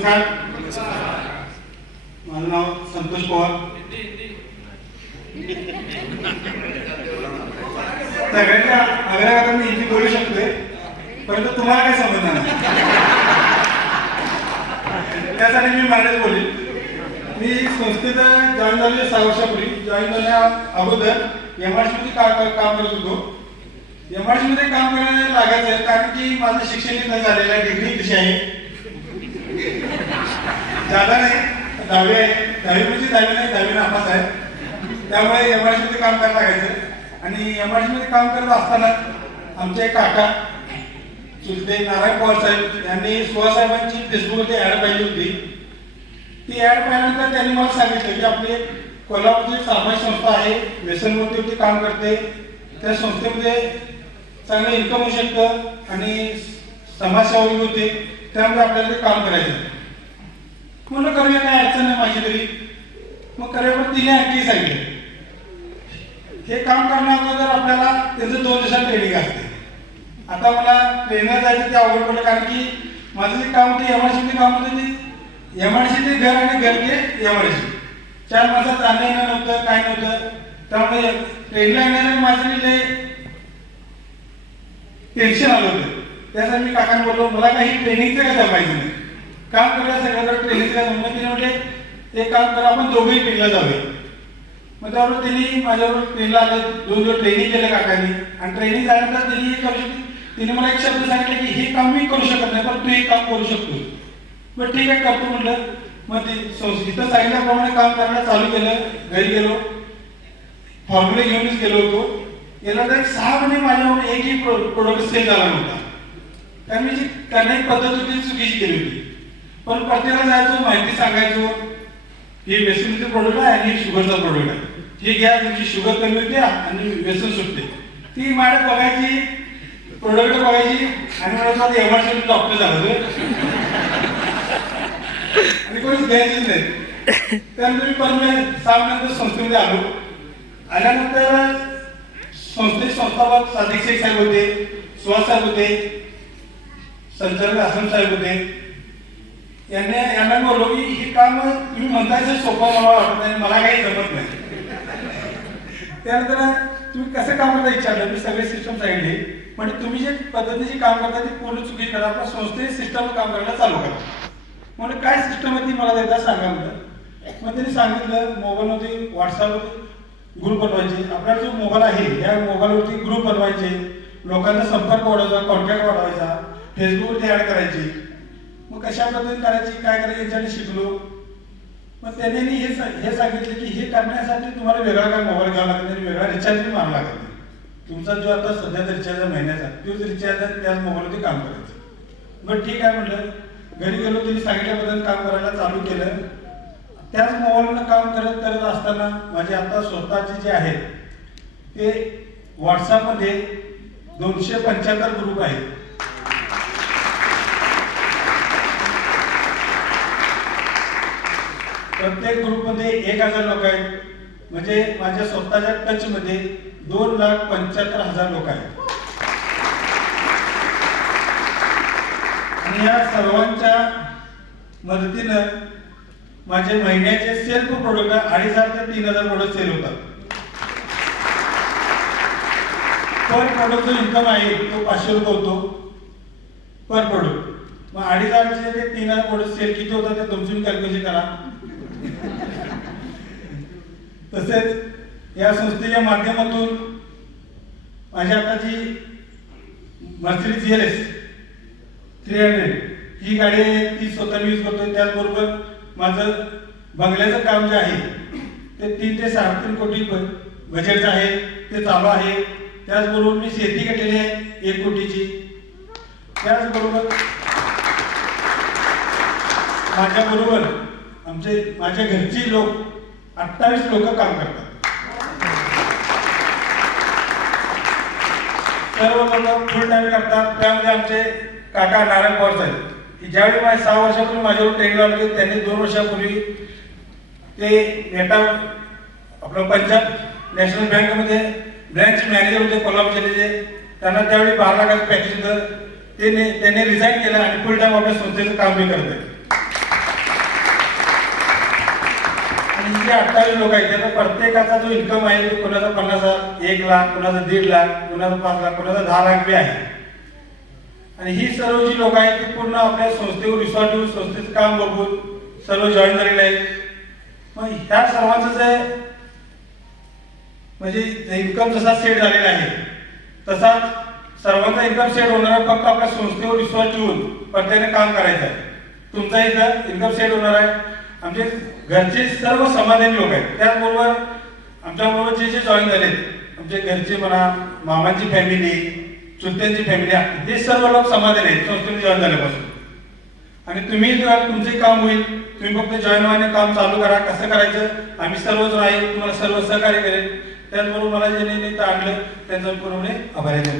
नमस्कार. माझं नाव संतोष पवार. सगळ्यांच्या आग्रहात मी हिंदी बोलू शकतोय, परंतु तुम्हाला काय समजणार नाही, त्यासाठी मी मराठीत बोलेन. मी संस्थेत जॉईन झाले 6 वर्षापूर्वी. जॉईन झाल्या अगोदर MRC काम करत होतो. MRC मध्ये काम करायला लागायचं कारण की माझं शिक्षण इथं झालेलं आहे. डिग्री कशी आहे, ज्यादा नाही, 10वी आहे. 10वी म्हणजे 10वी नाही, 10वी नापास आहे. त्यामुळे MRC मध्ये काम करायला लागायचं. आणि MRC मध्ये काम करत असताना आमचे काका चुलते नारायण पवार साहेब यांनी सुहास साहेबांची फेसबुकवरती ॲड पाहिली होती. ती ॲड पाहिल्यानंतर त्यांनी मला सांगितलं की आपली कोल्हापूरची सामाजिक संस्था आहे, व्यसनमुक्तीवरती काम करते. त्या संस्थेमध्ये चांगलं इन्कम होऊ शकतं आणि समाजसेवा होते. त्यामुळे आपल्याला ते काम करायचं. म्हणलं करूया, काय अडचण नाही माझी तरी. मग करूया. पण तिने आणखी सांगितलं हे काम करण्याअगोदर आपल्याला त्याचं 2 दिवसात ट्रेनिंग असते. आता मला ट्रेनर जायचं ते अवघड पडलं कारण की माझं जे काम होतं MRC काम होतं ते MRC ते घर आणि घर ते MRC 4 माणसात जाणं येणं नव्हतं, काय नव्हतं. त्यामुळे ट्रेनला येण्यासाठी माझं लय टेन्शन आलं होतं. त्यासाठी मी काकांना बोललो मला काही ट्रेनिंगचं काय जमायचं नाही, काम करायला सगळ्याकडे ट्रेनिंगचं काय जमलं. तिने म्हटले एक काम करा, आपण दोघेही ट्रेनला जाऊया. मग त्यावर त्यांनी माझ्यावर ट्रेनला आले. 2 दिवस ट्रेनिंग केलं काकांनी. आणि ट्रेनिंग झाल्यानंतर त्यांनी करू शकते. तिने मला एक शब्द सांगितलं की हे काम मी करू शकत नाही, पण तू हे काम करू शकतो. मग ठीक आहे करतो म्हटलं. मग ते इथं सांगितल्याप्रमाणे काम करायला चालू केलं. घरी गेलो, फॉर्म्युले घेऊनच गेलो होतो. याला तर 6 महिने माझ्यावर एकही प्रोडक्ट सेल झाला नव्हता. कारण मी जी करण्याची पद्धत होती चुकीची केली होती. पण प्रत्येकाला जायचो, माहिती सांगायचो हे व्यसनचे प्रोडक्ट आहे आणि हे शुगरचा प्रोडक्ट आहे, हे घ्या, तुमची शुगर कमी होते आणि व्यसन सुटते. ती माझ्या बघायची, प्रोडक्ट बघायची आणि मला MRC डॉक्टर झालं आणि कोणीच घ्यायचंच नाही. त्यानंतर मी परत 6 महिन्यानंतर संस्थेमध्ये आलो. आल्यानंतर संस्थेचे संस्थापक सादिक शेख साहेब होते, सुहास साहेब होते, संचालक आसम साहेब होते. यांना बोललो की हे काम तुम्ही म्हणताय सोपं मला वाटत नाही, मला काही जमत नाही. त्यानंतर तुम्ही कसं काम करता विचारलं. मी सगळे सिस्टम सांगितले. म्हणजे तुम्ही जे पद्धतीचे काम करता ते पूर्ण चुकी करा, पण संस्थेचे सिस्टमवर काम करायला चालू करा. म्हणजे काय सिस्टम आहे ती मला एकदा सांगा म्हटलं. मग त्यांनी सांगितलं मोबाईलमध्ये व्हॉट्सअपवरती ग्रुप बनवायचे. आपल्याला जो मोबाईल आहे या मोबाईलवरती ग्रुप बनवायचे, लोकांचा संपर्क वाढवायचा, कॉन्टॅक्ट वाढवायचा, फेसबुकवरती ॲड करायची. मग कशा पद्धतीने करायची, काय करायची याच्यासाठी शिकलो. मग त्यांनी हे सांगितलं की हे करण्यासाठी तुम्हाला वेगळा काय मोबाईल घ्यावा लागेल आणि वेगळा रिचार्ज बी मारावा लागेल. तुमचा जो आता सध्याचा रिचार्ज आहे महिन्याचा, तोच रिचार्ज आहे, त्याच मोबाईलवरती काम करायचं. बरं ठीक आहे म्हटलं. घरी गेलो, त्यांनी सांगितल्याबद्दल काम करायला चालू केलं. त्याच मोबाईलवर काम करत असताना माझे आता स्वतःचे जे आहेत ते व्हॉट्सअपमध्ये 275 ग्रुप आहेत. प्रत्येक ग्रुपमध्ये 1000 लोक आहेत. म्हणजे माझ्या स्वतःच्या टचमध्ये 2,75,000 लोक आहेत. आणि या सर्वांच्या मदतीनं माझे महिन्याचे सेल्फ प्रोडक्ट 2,500 ते 3,000 प्रोडक्ट सेल होतात. पर प्रोडक्ट जो इन्कम आहे तो 500 रुपये होतो पर प्रोडक्ट. मग 2,500 ते 3,000 प्रोडक्ट सेल किती होतात ते तुमची कॅल्क्युलेशन करा. तसेच या संस्थेच्या माध्यमातून माझी आता जी मर्सिडीज GLS 300 ही गाडी आहे ती स्वतः मी यूज करतोय. त्याचबरोबर माझं बंगल्याचं काम जे आहे ते 3 ते 3.5 कोटी बजेटचं आहे, ते चालू आहे. त्याचबरोबर मी शेती केलेली आहे 1 कोटीची. त्याचबरोबर माझ्याबरोबर माझ्या घरची लोक 28 लोक काम करतात. सर्व लोक फुल टाइम करतात. त्यामध्ये आमचे काका नारायण पवार साहेब की ज्यावेळी माझ्या 6 वर्षापूर्वी माझ्यावर ट्रेनिंग लावली, त्यांनी 2 वर्षापूर्वी ते नेता आपलं पंजाब नॅशनल बँकमध्ये ब्रँच मॅनेजर होते कोल्हापूर जिल्ह्याचे. त्यांना त्यावेळी 12 लाखाचं पॅकेज होतं. त्यांनी रिझाईन केलं आणि फुल टाइम आपल्या संस्थेचं काम बी करत आहे. जे 28 लोक आहेत त्याचा प्रत्येकाचा जो इन्कम आहे तो कोणाचा 50,000, 1 लाख, कोणाचा 1.5 लाख, कोणाचा 5 लाख, कोणाचा 10 लाख बी आहे. आणि ही सर्व जी लोक आहेत ती पूर्ण आपल्या संस्थेवर विश्वास ठेवून संस्थेचं काम बघून सर्व जॉईन झालेले आहेत. मग ह्या सर्वांचं जे म्हणजे इन्कम जसा सेट झालेला आहे तसाच सर्वांचा इन्कम सेट होणार आहे. फक्त आपल्या संस्थेवर विश्वास ठेवून प्रत्येकाने काम करायचं आहे. तुमचा इथं इन्कम सेट होणार आहे. आमचे घरचे सर्व समाधानी लोक आहेत. त्याचबरोबर आमच्याबरोबर जे जे जॉईन झालेत आमचे घरचे म्हणा, मामांची फॅमिली, चुलत्यांची फॅमिली, हे सर्व लोक समाधानी आहेत संस्थेने जॉईन झाल्यापासून. आणि तुम्ही तुमचे काम होईल, तुम्ही फक्त जॉईन व्हायने काम चालू करा. कसं करायचं आम्ही सर्वजण आहे, तुम्हाला सर्व सहकार्य करेल. त्याचबरोबर मला ज्यांनी इथं आणलं त्यांचा पूर्णपणे आभारी आहे.